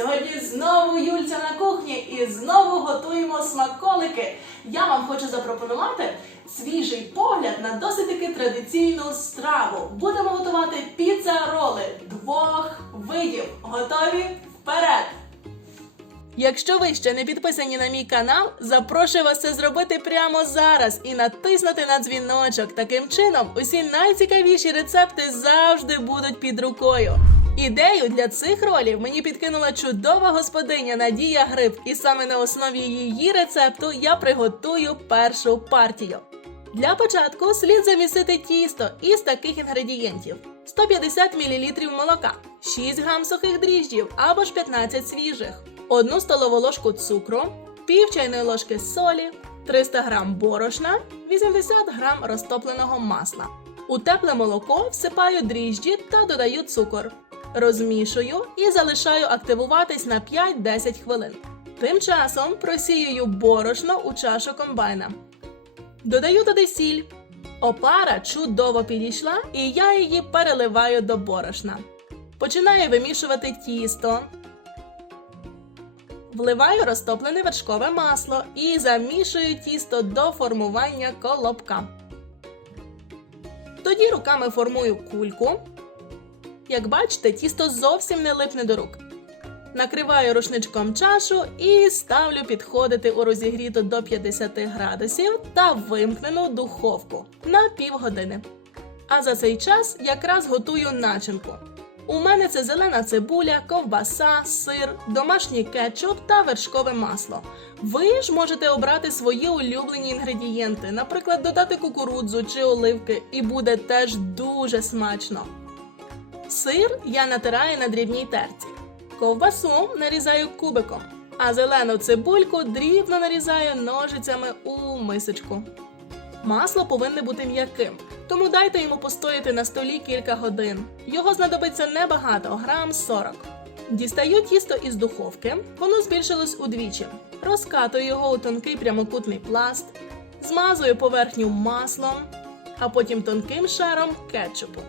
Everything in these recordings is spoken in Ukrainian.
Сьогодні знову Юльця на кухні і знову готуємо смаколики. Я вам хочу запропонувати свіжий погляд на досить таки традиційну страву. Будемо готувати піца-роли двох видів. Готові? Вперед! Якщо ви ще не підписані на мій канал, запрошую вас це зробити прямо зараз і натиснути на дзвіночок. Таким чином, усі найцікавіші рецепти завжди будуть під рукою. Ідею для цих ролів мені підкинула чудова господиня Надія Гриб, і саме на основі її рецепту я приготую першу партію. Для початку слід замісити тісто із таких інгредієнтів: 150 мл молока, 6 грам сухих дріжджів або ж 15 свіжих, 1 столову ложку цукру, пів чайної ложки солі, 300 грам борошна, 80 грам розтопленого масла. У тепле молоко всипаю дріжджі та додаю цукор. Розмішую і залишаю активуватись на 5-10 хвилин. Тим часом просіюю борошно у чашу комбайна. Додаю туди сіль. Опара чудово підійшла, і я її переливаю до борошна. Починаю вимішувати тісто. Вливаю розтоплене вершкове масло і замішую тісто до формування колобка. Тоді руками формую кульку. Як бачите, тісто зовсім не липне до рук. Накриваю рушничком чашу і ставлю підходити у розігріту до 50 градусів та вимкнену духовку на півгодини. А за цей час якраз готую начинку. У мене це зелена цибуля, ковбаса, сир, домашній кетчуп та вершкове масло. Ви ж можете обрати свої улюблені інгредієнти, наприклад, додати кукурудзу чи оливки, і буде теж дуже смачно. Сир я натираю на дрібній терці. Ковбасу нарізаю кубиком, а зелену цибульку дрібно нарізаю ножицями у мисочку. Масло повинне бути м'яким, тому дайте йому постояти на столі кілька годин. Його знадобиться небагато, грам 40. Дістаю тісто із духовки, воно збільшилось удвічі. Розкатую його у тонкий прямокутний пласт, змазую поверхню маслом, а потім тонким шаром кетчупу.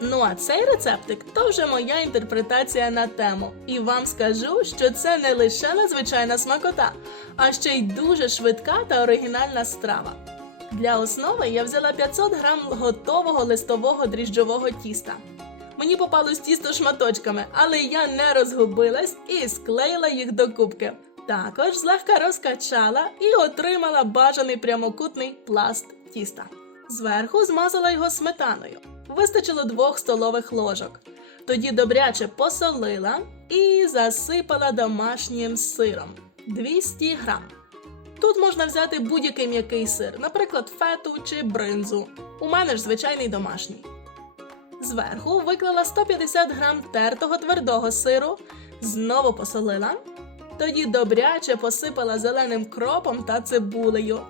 Ну а цей рецептик то вже моя інтерпретація на тему. І вам скажу, що це не лише надзвичайна смакота, а ще й дуже швидка та оригінальна страва. Для основи я взяла 500 грам готового листового дріжджового тіста. Мені попалось тісто шматочками, але я не розгубилась і склеїла їх до кубки. Також злегка розкачала і отримала бажаний прямокутний пласт тіста. Зверху змазала його сметаною. Вистачило двох столових ложок. Тоді добряче посолила і засипала домашнім сиром 200 грам. Тут можна взяти будь-який м'який сир, наприклад, фету чи бринзу. У мене ж звичайний домашній. Зверху виклала 150 грам тертого твердого сиру, знову посолила. Тоді добряче посипала зеленим кропом та цибулею.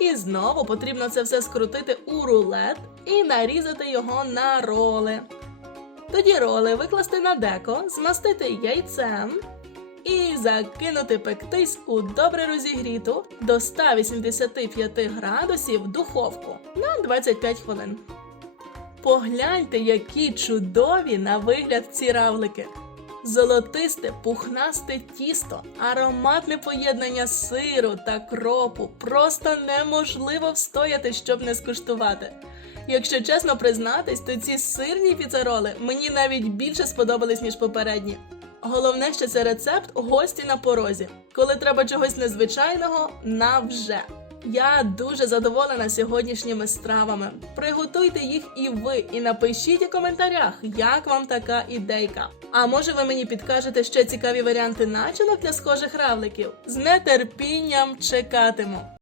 І знову потрібно це все скрутити у рулет і нарізати його на роли. Тоді роли викласти на деко, змастити яйцем і закинути пектись у добре розігріту до 185 градусів духовку на 25 хвилин. Погляньте, які чудові на вигляд ці равлики. Золотисте, пухнасте тісто, ароматне поєднання сиру та кропу. Просто неможливо встояти, щоб не скуштувати. Якщо чесно признатись, то ці сирні піцероли мені навіть більше сподобались, ніж попередні. Головне, що це рецепт гості на порозі. Коли треба чогось незвичайного, на вже. Я дуже задоволена сьогоднішніми стравами. Приготуйте їх і ви, і напишіть у коментарях, як вам така ідейка. А може ви мені підкажете ще цікаві варіанти начинок для схожих равликів? З нетерпінням чекатиму.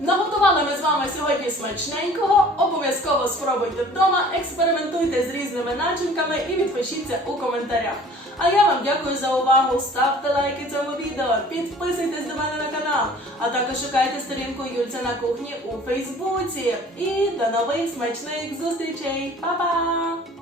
Наготували ми з вами сьогодні смачненького. Обов'язково спробуйте вдома, експериментуйте з різними начинками і відпишіться у коментарях. А я вам дякую за увагу. Ставте лайки цьому відео, підписуйтесь до мене на канал, а також шукайте сторінку Юльця на кухні у Фейсбуці. І до нових смачних зустрічей. Па-па!